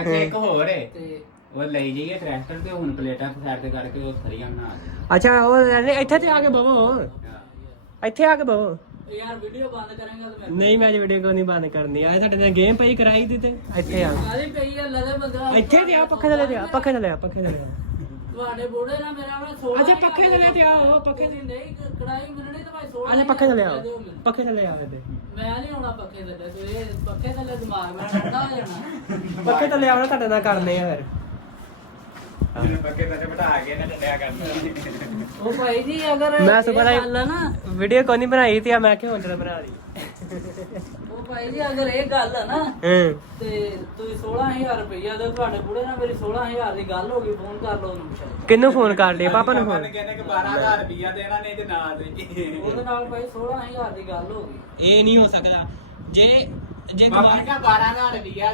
ਅੱਛਾ ਇੱਕ ਹੋਰ ਏ ਤੇ ਉਹ ਲਈ ਜਾਈਏ ਟਰੈਕਟਰ ਤੇ ਹੁਣ ਪਲੇਟਾਂ ਸਾਈਡ ਤੇ ਕਰਕੇ ਉਹ ਸਰੀਆਂ ਬਣਾ ਦੇ। ਅੱਛਾ ਉਹ ਇੱਥੇ ਤੇ ਆ ਕੇ ਬਵੋ, ਇੱਥੇ ਆ ਕੇ ਬਵੋ। ਯਾਰ ਵੀਡੀਓ ਬੰਦ ਕਰਾਂਗਾ ਤੇ ਮੈਂ ਨਹੀਂ ਮੈਂ ਅੱਜ ਵੀਡੀਓ ਕੋ ਨਹੀਂ ਬੰਦ ਕਰਨੀ ਆ। ਸਾਡੇ ਨਾਲ ਗੇਮ ਪਈ ਕਰਾਈ ਦੀ ਤੇ ਇੱਥੇ ਆ, ਆਦੀ ਪਈ ਆ ਲਦੇ ਬੰਦਾ ਇੱਥੇ ਤੇ ਆ ਪੱਖੇ ਥੱਲੇ ਤੇ ਆ, ਪੱਖੇ ਥੱਲੇ ਆ, ਪੱਖੇ ਥੱਲੇ ਆ। ਤੁਹਾਡੇ ਬੋੜੇ ਨਾਲ ਮੇਰਾ ਵਾ 16 ਅੱਛਾ ਪੱਖੇ ਥੱਲੇ ਤੇ ਆ, ਉਹ ਪੱਖੇ ਦੀ ਨਹੀਂ ਕੜਾਈ ਮਿਲਣੀ ਤਾਂ ਭਾਈ 16 ਅੱਛਾ ਪੱਖੇ ਥੱਲੇ ਆ, ਪੱਖੇ ਥੱਲੇ ਆ ਤੇ ਮੈਂ ਨਹੀਂ ਆਉਣਾ ਪੱਖੇ ਥੱਲੇ ਤੂੰ ਇਹ ਪੱਖੇ ਥੱਲੇ ਦਿਮਾਗ ਮੇਰਾ ਠੰਡਾ ਹੋ ਜਾਣਾ। ਪੱਖੇ ਥੱਲੇ ਆਉਣਾ ਤੁਹਾਡੇ ਨਾਲ ਕਰਨੇ ਆ ਫਿਰ। ਜਿਹਨੇ ਪੱਕੇ ਤੇ ਬਿਠਾ ਕੇ ਨਾ ਡੰਡਿਆ ਕਰਨਾ। ਉਹ ਭਾਈ ਜੀ ਅਗਰ ਮੈਂ ਇਹ ਸੁਬਾਹ ਗੱਲ ਆ ਨਾ ਵੀਡੀਓ ਕੋਈ ਨਹੀਂ ਬਣਾਈ ਤੇ ਆ ਮੈਂ ਕਿ ਹੁਣ ਤੇ ਬਣਾ ਲਈ। ਉਹ ਭਾਈ ਜੀ ਅਗਰ ਇਹ ਗੱਲ ਆ ਨਾ ਤੇ ਤੁਸੀਂ 16000 ਰੁਪਈਆ ਦੇ ਤੁਹਾਡੇ ਬੁੜੇ ਨਾਲ ਮੇਰੀ 16000 ਦੀ ਗੱਲ ਹੋ ਗਈ ਫੋਨ ਕਰ ਲਓ ਉਹਨੂੰ ਪੁੱਛੋ। ਕਿਹਨੂੰ ਫੋਨ ਕਰ ਲਈ? ਪਾਪਾ ਨੂੰ ਫੋਨ। ਕਹਿੰਦੇ ਕਿ 12000 ਰੁਪਇਆ ਦੇਣਾ ਨਹੀਂ ਤੇ ਨਾ ਦੇ। ਉਹਦੇ ਨਾਲ ਭਾਈ 16000 ਦੀ ਗੱਲ ਹੋ ਗਈ। ਇਹ ਨਹੀਂ ਹੋ ਸਕਦਾ। ਜੇ ਪਾਪਾ ਨੇ ਕਿਹਾ 12000 ਰੁਪਇਆ